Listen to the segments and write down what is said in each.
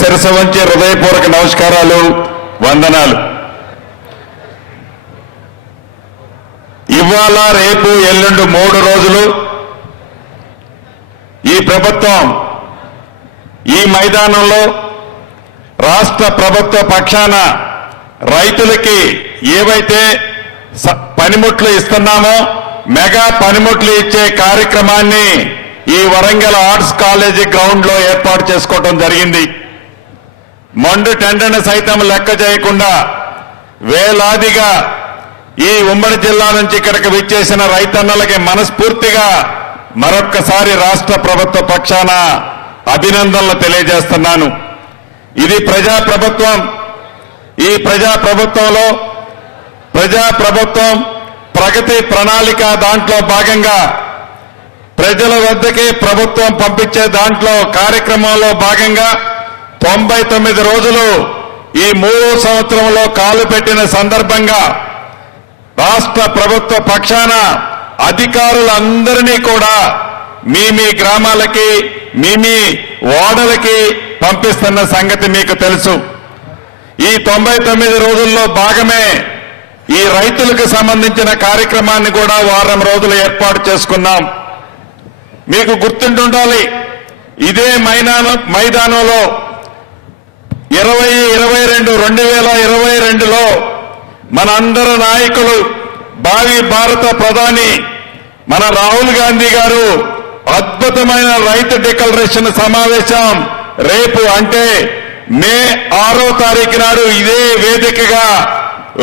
శిరస్సు వంచి హృదయపూర్వక నమస్కారాలు, వందనాలు. ఇవాళ రేపు ఎల్లుండి 3 రోజులు ఈ ప్రభుత్వం ఈ మైదానంలో రాష్ట్ర ప్రభుత్వ పక్షాన రైతులకి ఏవైతే పనిముట్లు ఇస్తున్నామో మెగా పనిముట్లు ఇచ్చే కార్యక్రమాన్ని ఈ వరంగల్ ఆర్ట్స్ కాలేజీ గ్రౌండ్ లో ఏర్పాటు చేసుకోవడం జరిగింది. మండు టెండను సైతం లెక్క చేయకుండా వేలాదిగా ఈ ఉమ్మడి జిల్లా నుంచి ఇక్కడికి విచ్చేసిన రైతన్నలకి మనస్ఫూర్తిగా మరొక్కసారి రాష్ట్ర ప్రభుత్వ పక్షాన అభినందనలు తెలియజేస్తున్నాను. ఇది ప్రజాప్రభుత్వం. ఈ ప్రజాప్రభుత్వంలో ప్రజాప్రభుత్వం ప్రగతి ప్రణాళిక దాంట్లో భాగంగా ప్రజల వద్దకి ప్రభుత్వం పంపించే దాంట్లో కార్యక్రమంలో భాగంగా 99 రోజులు ఈ 3వ సంవత్సరంలో కాలు పెట్టిన సందర్భంగా రాష్ట్ర ప్రభుత్వ పక్షాన అధికారులందరినీ కూడా మీ గ్రామాలకి మీ వార్డులకి పంపిస్తున్న సంగతి మీకు తెలుసు. ఈ 99 రోజుల్లో భాగమే ఈ రైతులకు సంబంధించిన కార్యక్రమాన్ని కూడా వారం రోజులు ఏర్పాటు చేసుకున్నాం. మీకు గుర్తుంటుండాలి, ఇదే మైదానంలో 2022లో మనందరి నాయకులు భావి భారత ప్రధాని మన రాహుల్ గాంధీ గారు అద్భుతమైన రైతు డిక్లరేషన్ సమావేశం రేపు అంటే మే 6వ తారీఖు నాడు ఇదే వేదికగా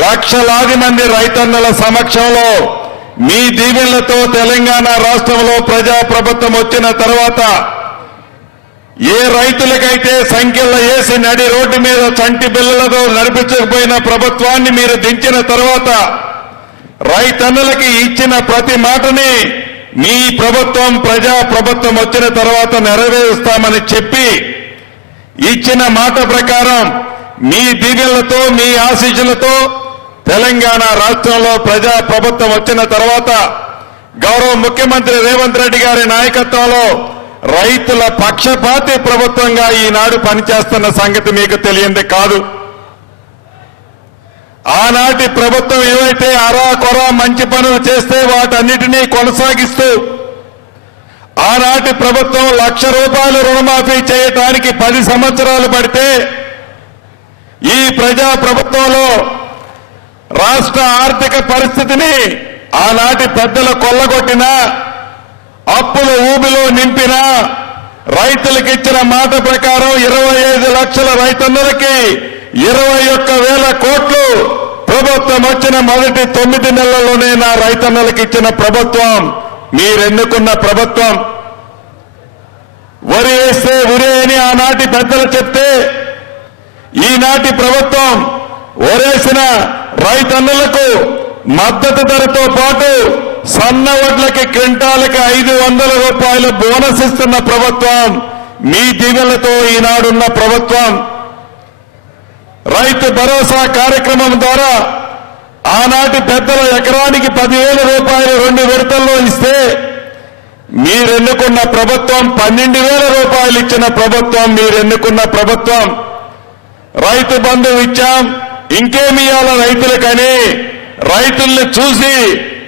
లక్షలాది మంది రైతన్నల సమక్షంలో మీ దీవెనలతో తెలంగాణ రాష్ట్రంలో ప్రజాప్రభుత్వం వచ్చిన తర్వాత ఏ రైతులకైతే సంఖ్యలో వేసి నడి రోడ్డు మీద చంటి బిల్లలతో నడిపించకపోయిన ప్రభుత్వాన్ని మీరు దించిన తర్వాత రైతన్నులకి ఇచ్చిన ప్రతి మాటని మీ ప్రభుత్వం ప్రజాప్రభుత్వం వచ్చిన తర్వాత నెరవేరుస్తామని చెప్పి ఇచ్చిన మాట ప్రకారం మీ దీవెనలతో మీ ఆశీస్సులతో తెలంగాణ రాష్ట్రంలో ప్రజాప్రభుత్వం వచ్చిన తర్వాత గౌరవ ముఖ్యమంత్రి రేవంత్ రెడ్డి గారి నాయకత్వంలో రైతుల పక్షపాతి ప్రభుత్వంగా ఈనాడు పనిచేస్తున్న సంగతి మీకు తెలియంది కాదు. ఆనాటి ప్రభుత్వం ఏవైతే అరాకొరా మంచి పనులు చేస్తే వాటన్నిటినీ కొనసాగిస్తూ ఆనాటి ప్రభుత్వం ₹1,00,000 రుణమాఫీ చేయడానికి 10 సంవత్సరాలు పడితే ఈ ప్రజా ప్రభుత్వంలో రాష్ట్ర ఆర్థిక పరిస్థితిని ఆనాటి పెద్దలు కొల్లగొట్టినా అప్పులు ఊబిలో నింపినా రైతులకు ఇచ్చిన మాట ప్రకారం 25 లక్షల రైతన్నులకి 21,000 కోట్లు ప్రభుత్వం వచ్చిన మొదటి 9 నెలల్లోనే నా రైతన్నులకు ఇచ్చిన ప్రభుత్వం మీరెన్నుకున్న ప్రభుత్వం. వరి వేస్తే ఉరి అని ఆనాటి పెద్దలు చెప్తే ఈనాటి ప్రభుత్వం వరేసిన రైతన్నులకు మద్దతు ధరతో పాటు సన్న వడ్లకి క్వింటాలకి ₹500 బోనస్ ఇస్తున్న ప్రభుత్వం మీ దీవెనలతో ఈనాడున్న ప్రభుత్వం. రైతు భరోసా కార్యక్రమం ద్వారా ఆనాటి పెద్దల ఎకరానికి ₹10,000 2 విడతల్లో ఇస్తే మీరెన్నుకున్న ప్రభుత్వం ₹12,000 ఇచ్చిన ప్రభుత్వం మీరెన్నుకున్న ప్రభుత్వం. రైతు బంధు ఇచ్చాం, ఇంకేమి ఇవ్వాల రైతులకని రైతుల్ని చూసి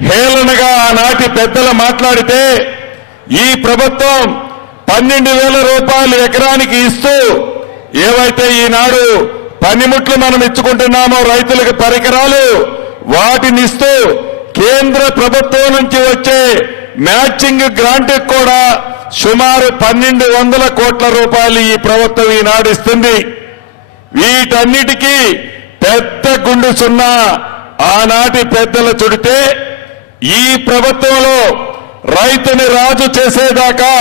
హేళనగా ఆనాటి పెద్దలు మాట్లాడితే ఈ ప్రభుత్వం ₹12,000 ఎకరానికి ఇస్తూ ఏవైతే ఈనాడు పనిముట్లు మనం ఇచ్చుకుంటున్నామో రైతులకు పరికరాలు వాటిని ఇస్తూ కేంద్ర ప్రభుత్వం నుంచి వచ్చే మ్యాచింగ్ గ్రాంట్ కూడా సుమారు ₹1,200 కోట్ల ఈ ప్రభుత్వం ఈనాడు ఇస్తుంది. వీటన్నిటికీ పెద్ద గుండు సున్నా ఆనాటి పెద్దలు చుడితే ఈ ప్రభుత్వంలో రైతుని రాజు చేసేదాకా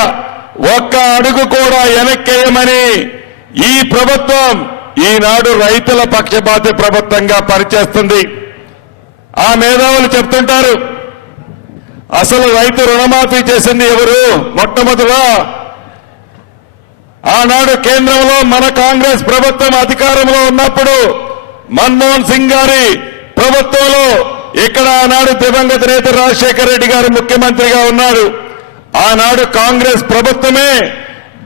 ఒక్క అడుగు కూడా వెనక్కేయమని ఈ ప్రభుత్వం ఈనాడు రైతుల పక్షపాతి ప్రభుత్వంగా పనిచేస్తుంది. ఆ మేధావులు చెప్తుంటారు, అసలు రైతు రుణమాఫీ చేసింది ఎవరు? మొట్టమొదటిగా ఆనాడు కేంద్రంలో మన కాంగ్రెస్ ప్రభుత్వం అధికారంలో ఉన్నప్పుడు మన్మోహన్ సింగ్ గారి ప్రభుత్వంలో ఇక్కడ ఆనాడు దివంగత నేత రాజశేఖర రెడ్డి గారు ముఖ్యమంత్రిగా ఉన్నాడు. ఆనాడు కాంగ్రెస్ ప్రభుత్వమే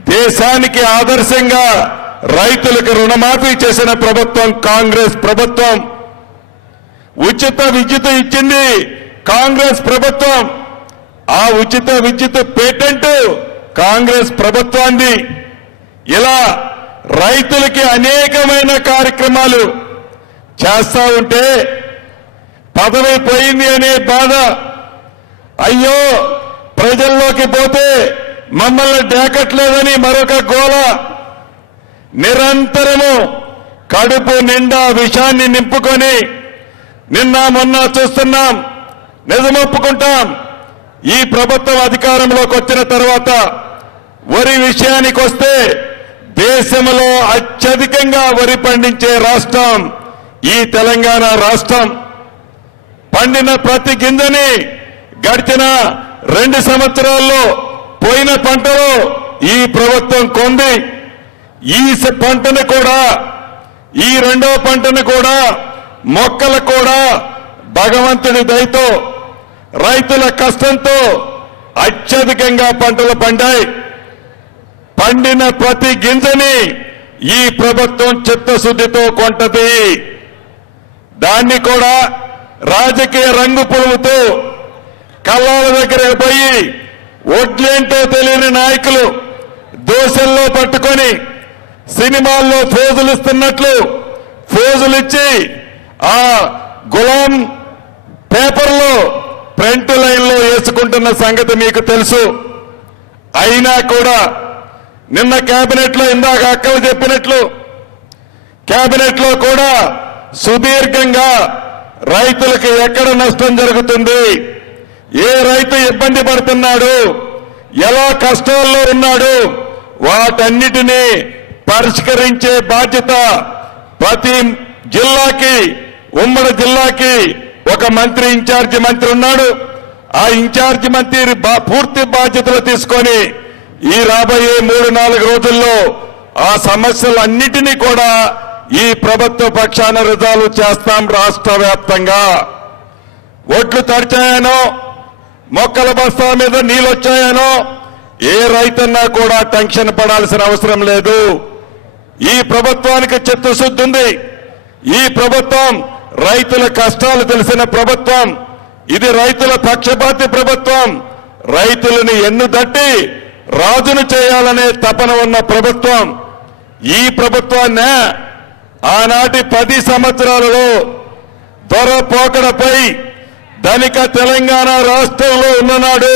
దేశానికి ఆదర్శంగా రైతులకు రుణమాఫీ చేసిన ప్రభుత్వం కాంగ్రెస్ ప్రభుత్వం. ఉచిత విద్యుత్ ఇచ్చింది కాంగ్రెస్ ప్రభుత్వం. ఆ ఉచిత విద్యుత్ పేటెంట్ కాంగ్రెస్ ప్రభుత్వాన్ని. ఇలా రైతులకి అనేకమైన కార్యక్రమాలు చేస్తా ఉంటే పదవి పోయింది అనే బాధ, అయ్యో ప్రజల్లోకి పోతే మమ్మల్ని డేకట్లేదని మరొక గోల, నిరంతరము కడుపు నిండా విషాన్ని నింపుకొని నిన్న మొన్న చూస్తున్నాం. నిజమొప్పుకుంటాం, ఈ ప్రభుత్వం అధికారంలోకి వచ్చిన తర్వాత వరి విషయానికి వస్తే దేశంలో అత్యధికంగా వరి పండించే రాష్ట్రం ఈ తెలంగాణ రాష్ట్రం. పండిన ప్రతి గింజని గడిచిన 2 సంవత్సరాల్లో పోయిన పంటలో ఈ ప్రభుత్వం కొంది. ఈ పంటను కూడా, ఈ రెండో పంటను కూడా, మొక్కలు కూడా భగవంతుడి దయతో రైతుల కష్టంతో అత్యధికంగా పంటలు పండాయి. పండిన ప్రతి గింజని ఈ ప్రభుత్వం చిత్తశుద్ధితో కొంటది. దాన్ని కూడా రాజకీయ రంగు పులుముతూ కళ్ళాల దగ్గర పోయి ఒడ్లేంటో తెలియని నాయకులు దోశల్లో పట్టుకొని సినిమాల్లో ఫోజులు ఇస్తున్నట్లు ఫోజులు ఇచ్చి ఆ గులాం పేపర్లో ఫ్రంట్ లైన్లో వేసుకుంటున్న సంగతి మీకు తెలుసు. అయినా కూడా నిన్న కేబినెట్ లో, ఇందాక అక్కలు చెప్పినట్లు, కేబినెట్ లో కూడా సుదీర్ఘంగా రైతులకు ఎక్కడ నష్టం జరుగుతుంది, ఏ రైతు ఇబ్బంది పడుతున్నాడు, ఎలా కష్టాల్లో ఉన్నాడు, వాటన్నిటినీ పరిష్కరించే బాధ్యత ప్రతి జిల్లాకి, ఉమ్మడి జిల్లాకి ఒక మంత్రి, ఇన్ఛార్జి మంత్రి ఉన్నాడు. ఆ ఇన్ఛార్జి మంత్రి పూర్తి బాధ్యతలు తీసుకొని ఈ రాబోయే 3-4 రోజుల్లో ఆ సమస్యలన్నిటినీ కూడా ఈ ప్రభుత్వ పక్షాన రిజాల్వ్ చేస్తాం. రాష్ట్ర వ్యాప్తంగా ఒడ్లు తడిచాయనో, మొక్కల బస్తా మీద నీళ్ళు వచ్చాయనో ఏ రైతన్నా కూడా టెన్షన్ పడాల్సిన అవసరం లేదు. ఈ ప్రభుత్వానికి చిత్తశుద్ధి ఉంది. ఈ ప్రభుత్వం రైతుల కష్టాలు తెలిసిన ప్రభుత్వం. ఇది రైతుల పక్షపాతి ప్రభుత్వం. రైతులను ఎన్నుదట్టి రాజును చేయాలనే తపన ఉన్న ప్రభుత్వం. ఈ ప్రభుత్వాన్ని ఆనాటి 10 సంవత్సరాలలో దొరపోకడపై ధనిక తెలంగాణ రాష్ట్రంలో ఉన్ననాడు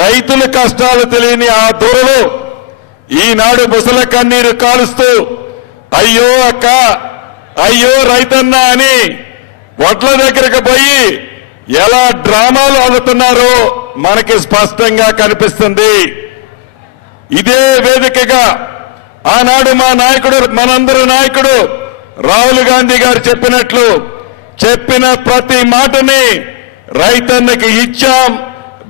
రైతుల కష్టాలు తెలియని ఆ దొరలు ఈనాడు ముసల కన్నీరు కాలుస్తూ అయ్యో అక్క, అయ్యో రైతన్న అని వడ్ల దగ్గరకు పోయి ఎలా డ్రామాలు ఆడుతున్నారో మనకి స్పష్టంగా కనిపిస్తుంది. ఇదే వేదికగా ఆనాడు మా నాయకుడు, మనందరి నాయకుడు రాహుల్ గాంధీ గారు చెప్పినట్లు చెప్పిన ప్రతి మాటని రైతన్నకి ఇచ్చాం.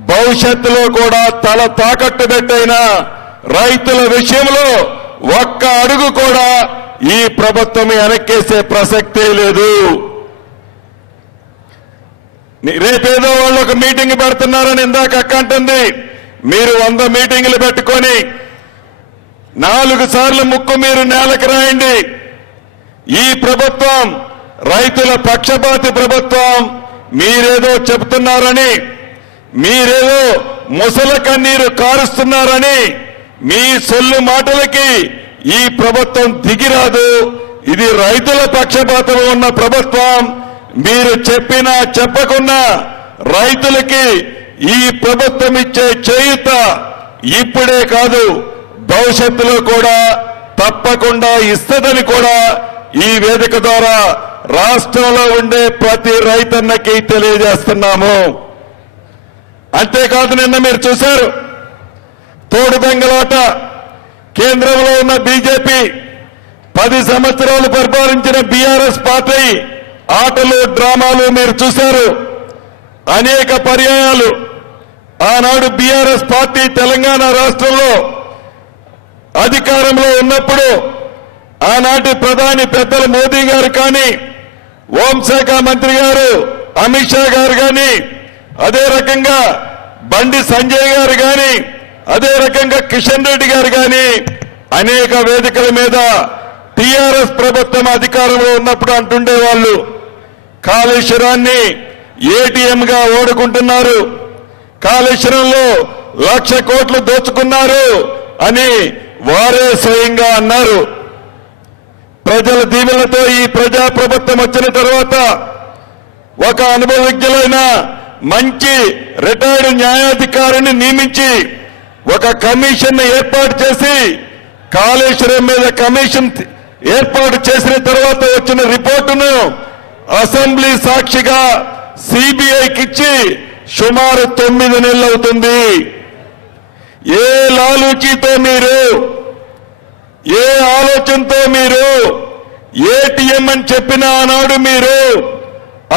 భవిష్యత్తులో కూడా తల తాకట్టు పెట్టైన రైతుల విషయంలో ఒక్క అడుగు కూడా ఈ ప్రభుత్వం వెనక్కేసే ప్రసక్తే లేదు. రేపేదో వాళ్ళు ఒక మీటింగ్ పెడుతున్నారని ఇందాక అక్క అంటుంది. మీరు 100 మీటింగులు పెట్టుకొని 4 సార్లు ముక్కు మీరు నేలకు రాయండి. ఈ ప్రభుత్వం రైతుల పక్షపాతి ప్రభుత్వం. మీరేదో చెబుతున్నారని, మీరేదో ముసల కన్నీరు కారుస్తున్నారని మీ సొల్లు మాటలకి ఈ ప్రభుత్వం దిగిరాదు. ఇది రైతుల పక్షపాతం ఉన్న ప్రభుత్వం. మీరు చెప్పినా చెప్పకున్నా రైతులకి ఈ ప్రభుత్వం ఇచ్చే చేయూత ఇప్పుడే కాదు భవిష్యత్తులో కూడా తప్పకుండా ఇస్తదని కూడా ఈ వేదిక ద్వారా రాష్ట్రంలో ఉండే ప్రతి రైతన్నకి తెలియజేస్తున్నాము. అంతేకాదు నిన్న మీరు చూశారు తోడు బెంగళాట. కేంద్రంలో ఉన్న బీజేపీ 10 సంవత్సరాలు పరిపాలించిన బీఆర్ఎస్ పార్టీ ఆటలు డ్రామాలు మీరు చూశారు. అనేక పర్యాయాలు ఆనాడు బీఆర్ఎస్ పార్టీ తెలంగాణ రాష్ట్రంలో అధికారంలో ఉన్నప్పుడు ఆనాటి ప్రధాని పెద్దలు మోదీ గారు కానీ, హోంశాఖ మంత్రి గారు అమిత్ షా గారు కానీ, అదే రకంగా బండి సంజయ్ గారు కానీ, అదే రకంగా కిషన్ రెడ్డి గారు కానీ అనేక వేదికల మీద టిఆర్ఎస్ ప్రభుత్వం అధికారంలో ఉన్నప్పుడు అంటుండేవాళ్ళు, కాళేశ్వరాన్ని ఏటీఎంగా ఓడుకుంటున్నారు, కాళేశ్వరంలో 1,00,000 కోట్లు దోచుకున్నారు అని వారే స్వయంగా అన్నారు. ప్రజల దీవెనలతో ఈ ప్రజా ప్రభుత్వం వచ్చిన తర్వాత ఒక అనుభవజ్ఞులైన మంచి రిటైర్డ్ న్యాయాధికారిని నియమించి ఒక కమిషన్ ఏర్పాటు చేసి కాళేశ్వరం మీద కమిషన్ ఏర్పాటు చేసిన తర్వాత వచ్చిన రిపోర్టును అసెంబ్లీ సాక్షిగా సిబిఐకి ఇచ్చి సుమారు 9 నెలలు అవుతుంది. ఏ లాలూచీతో మీరు, ఏ ఆలోచనతో మీరు ఏటీఎం అని చెప్పిన ఆనాడు మీరు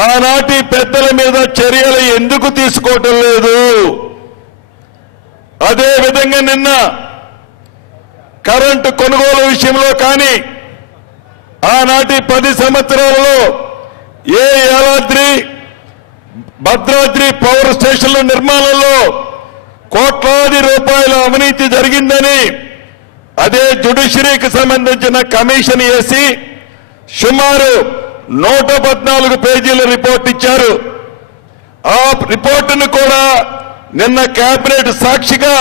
ఆనాటి పెద్దల మీద చర్యలు ఎందుకు తీసుకోవటం లేదు? అదే విధంగా నిన్న కరెంటు కొనుగోలు విషయంలో కానీ ఆనాటి 10 సంవత్సరాలలో ఏ యాదాద్రి భద్రాద్రి పవర్ స్టేషన్ల నిర్మాణంలో కోట్లాది రూపాయల అవినీతి జరిగిందని అదే జ్యుడిషియరీకి సంబంధించిన కమిషన్ వేసి సుమారు 114 పేజీల రిపోర్ట్ ఇచ్చారు. ఆ రిపోర్టును కూడా నిన్న కేబినెట్ సాక్షిగా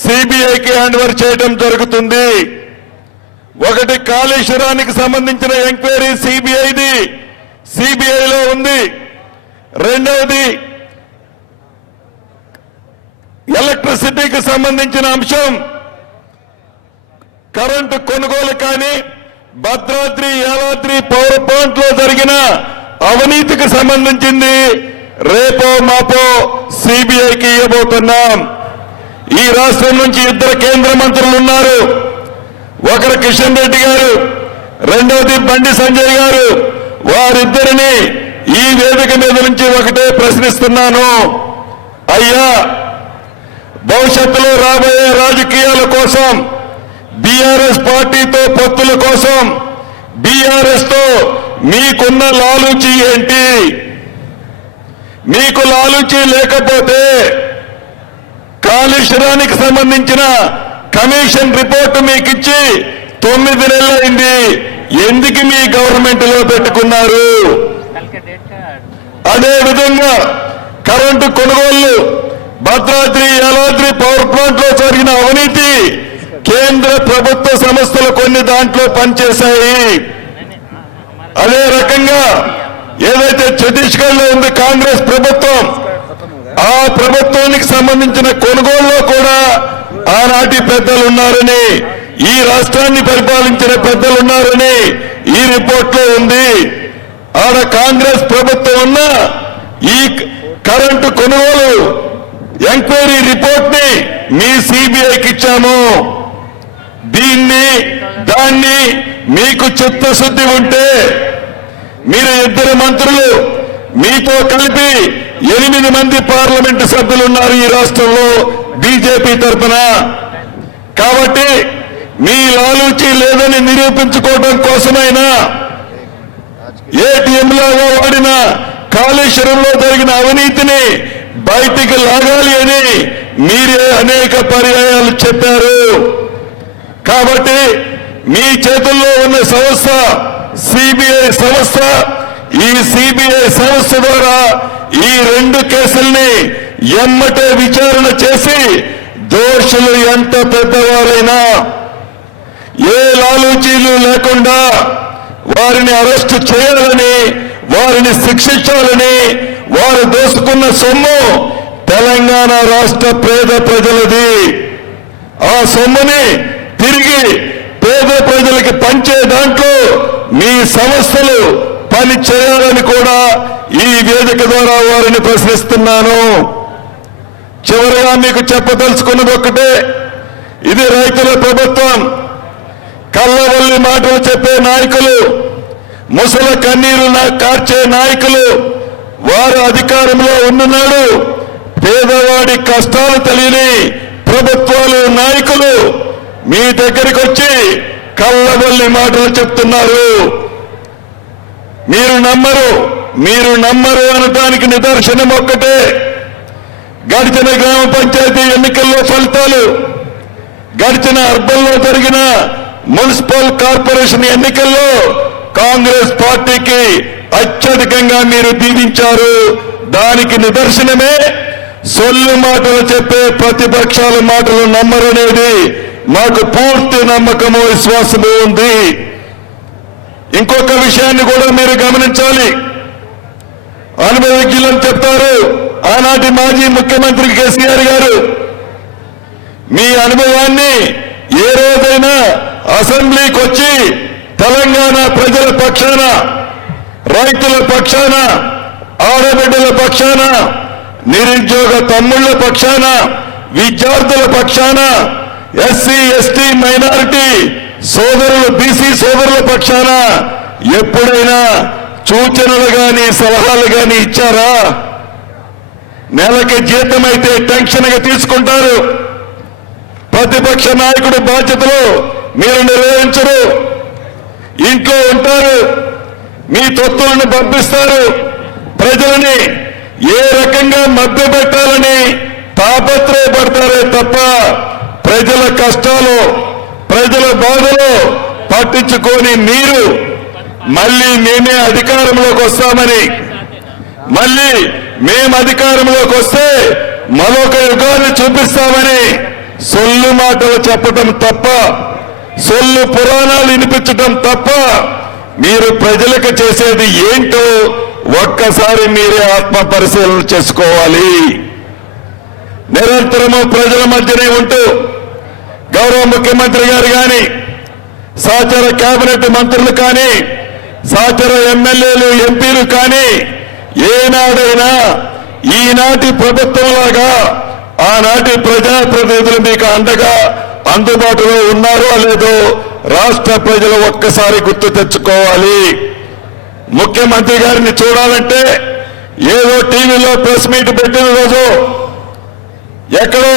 సిబిఐకి హ్యాండ్ ఓవర్ చేయడం జరుగుతుంది. ఒకటి కాళేశ్వరానికి సంబంధించిన ఎంక్వైరీ సిబిఐలో ఉంది. రెండవది ఎలక్ట్రిసిటీకి సంబంధించిన అంశం, కరెంటు కొనుగోలు కానీ భద్రాద్రి యాదాద్రి పవర్ ప్లాంట్ లో జరిగిన అవినీతికి సంబంధించింది రేపో మాపో సిబిఐకి ఇవ్వబోతున్నాం. ఈ రాష్ట్రం నుంచి 2 కేంద్ర మంత్రులు ఉన్నారు. ఒకరు కిషన్ రెడ్డి గారు, రెండవది బండి సంజయ్ గారు. వారిద్దరిని ఈ వేదిక మీద నుంచి ఒకటే ప్రశ్నిస్తున్నాను. అయ్యా, భవిష్యత్తులో రాబోయే రాజకీయాల కోసం బీఆర్ఎస్ పార్టీతో పొత్తుల కోసం బీఆర్ఎస్ తో మీకున్న లాలూచీ ఏంటి? మీకు లాలూచీ లేకపోతే కాళేశ్వరానికి సంబంధించిన కమిషన్ రిపోర్టు మీకు ఇచ్చి 9 నెలలైంది. ఎందుకు మీ గవర్నమెంట్ లో పెట్టుకున్నారు? అదే విధంగా కరెంటు కొనుగోళ్లు భద్రాద్రి యాదాద్రి పవర్ ప్లాంట్ లో జరిగిన అవినీతి కేంద్ర ప్రభుత్వ సంస్థలు కొన్ని దాంట్లో పనిచేశాయి. అదే రకంగా ఏదైతే ఛత్తీస్గఢ్ లో ఉంది కాంగ్రెస్ ప్రభుత్వం, ఆ ప్రభుత్వానికి సంబంధించిన కొనుగోలులో కూడా ఆనాటి పెద్దలు ఉన్నారని, ఈ రాష్ట్రాన్ని పరిపాలించిన పెద్దలు ఉన్నారని ఈ రిపోర్ట్ లో ఉంది. ఆడ కాంగ్రెస్ ప్రభుత్వం ఉన్న ఈ కరెంటు కొనుగోలు ఎంక్వైరీ రిపోర్ట్ ని మీ సిబిఐకి ఇచ్చాము. దాన్ని మీకు చిత్తశుద్ధి ఉంటే మీరు 2 మంత్రులు, మీతో కలిపి 8 మంది పార్లమెంటు సభ్యులు ఉన్నారు ఈ రాష్ట్రంలో బీజేపీ తరఫున. కాబట్టి మీ లాలూచీ లేదని నిరూపించుకోవడం కోసమైనా ఏటీఎంలో వాడిన కాళేశ్వరంలో జరిగిన అవినీతిని బయటికి లాగాలి అని మీరే అనేక పర్యాయాలు చెప్పారు. కాబట్టి మీ చేతుల్లో ఉన్న సంస్థ సిబిఐ సంస్థ, ఈ సిబిఐ సంస్థ ద్వారా ఈ 2 కేసుల్ని ఎమ్మటే విచారణ చేసి దోషులు ఎంత పెద్దవారైనా ఏ లాలూచీలు లేకుండా వారిని అరెస్టు చేయాలని, వారిని శిక్షించాలని, వారు దోసుకున్న సొమ్ము తెలంగాణ రాష్ట్ర పేద ప్రజలది. ఆ సొమ్ముని తిరిగి పేద ప్రజలకి పంచే దాంట్లో మీ సంస్థలు పని చేయాలని కూడా ఈ వేదిక ద్వారా వారిని ప్రశ్నిస్తున్నాను. చివరిగా మీకు చెప్పదలుచుకున్నది ఒక్కటే, ఇది రైతుల ప్రభుత్వం. కళ్ళవల్లి మాటలు చెప్పే నాయకులు, ముసల కన్నీరు కార్చే నాయకులు వారు అధికారంలో ఉన్ననాడు పేదవాడి కష్టాలు తెలియని ప్రభుత్వాలు, నాయకులు మీ దగ్గరికి వచ్చి కళ్ళవల్లి మాటలు చెప్తున్నారు. మీరు నమ్మరు అనడానికి నిదర్శనం ఒక్కటే. గడిచిన గ్రామ పంచాయతీ ఎన్నికల్లో ఫలితాలు, గడిచిన అర్బన్లో జరిగిన మున్సిపల్ కార్పొరేషన్ ఎన్నికల్లో కాంగ్రెస్ పార్టీకి అత్యధికంగా మీరు దీవించారు. దానికి నిదర్శనమే సొల్లు మాటలు చెప్పే ప్రతిపక్షాల మాటలు నమ్మరనేది మాకు పూర్తి నమ్మకము, విశ్వాసము ఉంది. ఇంకొక విషయాన్ని కూడా మీరు గమనించాలి. అనుభవజ్ఞులని చెప్తారు ఆనాటి మాజీ ముఖ్యమంత్రి కేసీఆర్ గారు. మీ అనుభవాన్ని ఏ రోజైనా అసెంబ్లీకి వచ్చి తెలంగాణ ప్రజల పక్షాన, రైతుల పక్షాన, ఆడబిడ్డల పక్షాన, నిరుద్యోగ తమ్ముళ్ల పక్షాన, విద్యార్థుల పక్షాన, ఎస్సీ ఎస్టీ మైనారిటీ సోదరులు, బీసీ సోదరుల పక్షాన ఎప్పుడైనా సూచనలు గాని సలహాలు గాని ఇచ్చారా? నెలకి జీతం అయితే టెన్షన్గా తీసుకుంటారు. ప్రతిపక్ష నాయకుడు బాధ్యతలు మీరు నిర్వహించరు. ఇంట్లో ఉంటారు, మీ తొత్తులను పంపిస్తారు. ప్రజలని ఏ రకంగా మభ్యపెట్టాలని తాపత్రయపడతారే తప్ప ప్రజల కష్టాలు, ప్రజల బాధలు పట్టించుకొని మీరు మళ్ళీ మేమే అధికారంలోకి వస్తామని, మళ్ళీ మేము అధికారంలోకి వస్తే మరొక యుగాన్ని చూపిస్తామని సొల్లు మాటలు చెప్పటం తప్ప, సొల్లు పురాణాలు వినిపించటం తప్ప మీరు ప్రజలకు చేసేది ఏంటో ఒక్కసారి మీరే ఆత్మ పరిశీలన చేసుకోవాలి. నిరంతరము ప్రజల మధ్యనే ఉంటూ గౌరవ ముఖ్యమంత్రి గారు కానీ, సహచర కేబినెట్ మంత్రులు కానీ, సహచర ఎమ్మెల్యేలు, ఎంపీలు కానీ ఏనాడైనా ఈనాటి ప్రభుత్వంలాగా ఆనాటి ప్రజాప్రతినిధులు మీకు అండగా అందుబాటులో ఉన్నారో లేదో రాష్ట్ర ప్రజలు ఒక్కసారి గుర్తు తెచ్చుకోవాలి. ముఖ్యమంత్రి గారిని చూడాలంటే ఏదో టీవీలో ప్రెస్ మీట్ పెట్టిన రోజు ఎక్కడో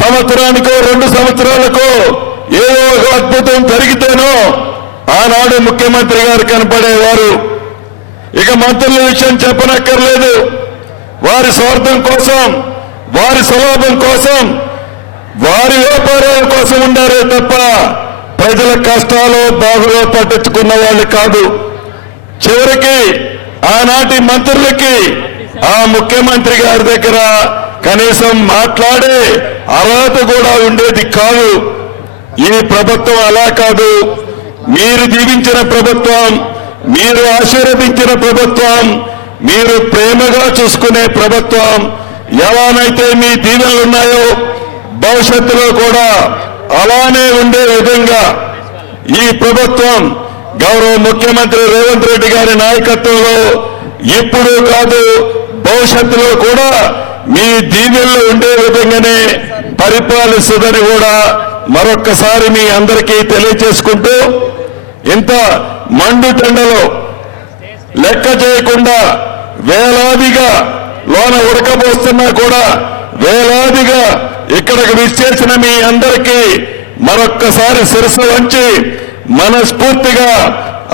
సంవత్సరానికో 2 సంవత్సరాలకో ఏదో ఒక అద్భుతం జరిగితేనో ఆనాడు ముఖ్యమంత్రి గారు కనపడేవారు. ఇక మంత్రుల విషయం చెప్పనక్కర్లేదు. వారి స్వార్థం కోసం, వారి స్వలాభం కోసం, వారి వ్యాపారాల కోసం ఉండారే తప్ప ప్రజల కష్టాలు, బాధలు పట్టించుకున్న వాళ్ళు కాదు. చివరికి ఆనాటి మంత్రులకి ఆ ముఖ్యమంత్రి గారి దగ్గర కనీసం మాట్లాడే అర్హత కూడా ఉండేది కాదు. ఈ ప్రభుత్వం అలా కాదు. మీరు జీవించిన ప్రభుత్వం, మీరు ఆశీర్వదించిన ప్రభుత్వం, మీరు ప్రేమగా చూసుకునే ప్రభుత్వం. ఎలానైతే మీ దీవెనలు ఉన్నాయో భవిష్యత్తులో కూడా అలానే ఉండే విధంగా ఈ ప్రభుత్వం గౌరవ ముఖ్యమంత్రి రేవంత్ రెడ్డి గారి నాయకత్వంలో ఇప్పుడు కాదు భవిష్యత్తులో కూడా మీ దీవెనలు ఉండే విధంగానే పరిపాలిస్తుందని కూడా మరొక్కసారి మీ అందరికీ తెలియజేసుకుంటూ, ఇంత మండుటెండలో లెక్క చేయకుండా వేలాదిగా లోన ఉడకబోస్తున్నా కూడా వేలాదిగా ఇక్కడికి విచ్చేసిన మీ అందరికీ మరొక్కసారి శిరస్సు వంచి మనస్ఫూర్తిగా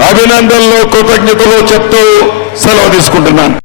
అభినందనలు, కృతజ్ఞతలు చెప్తూ సెలవు తీసుకుంటున్నాను.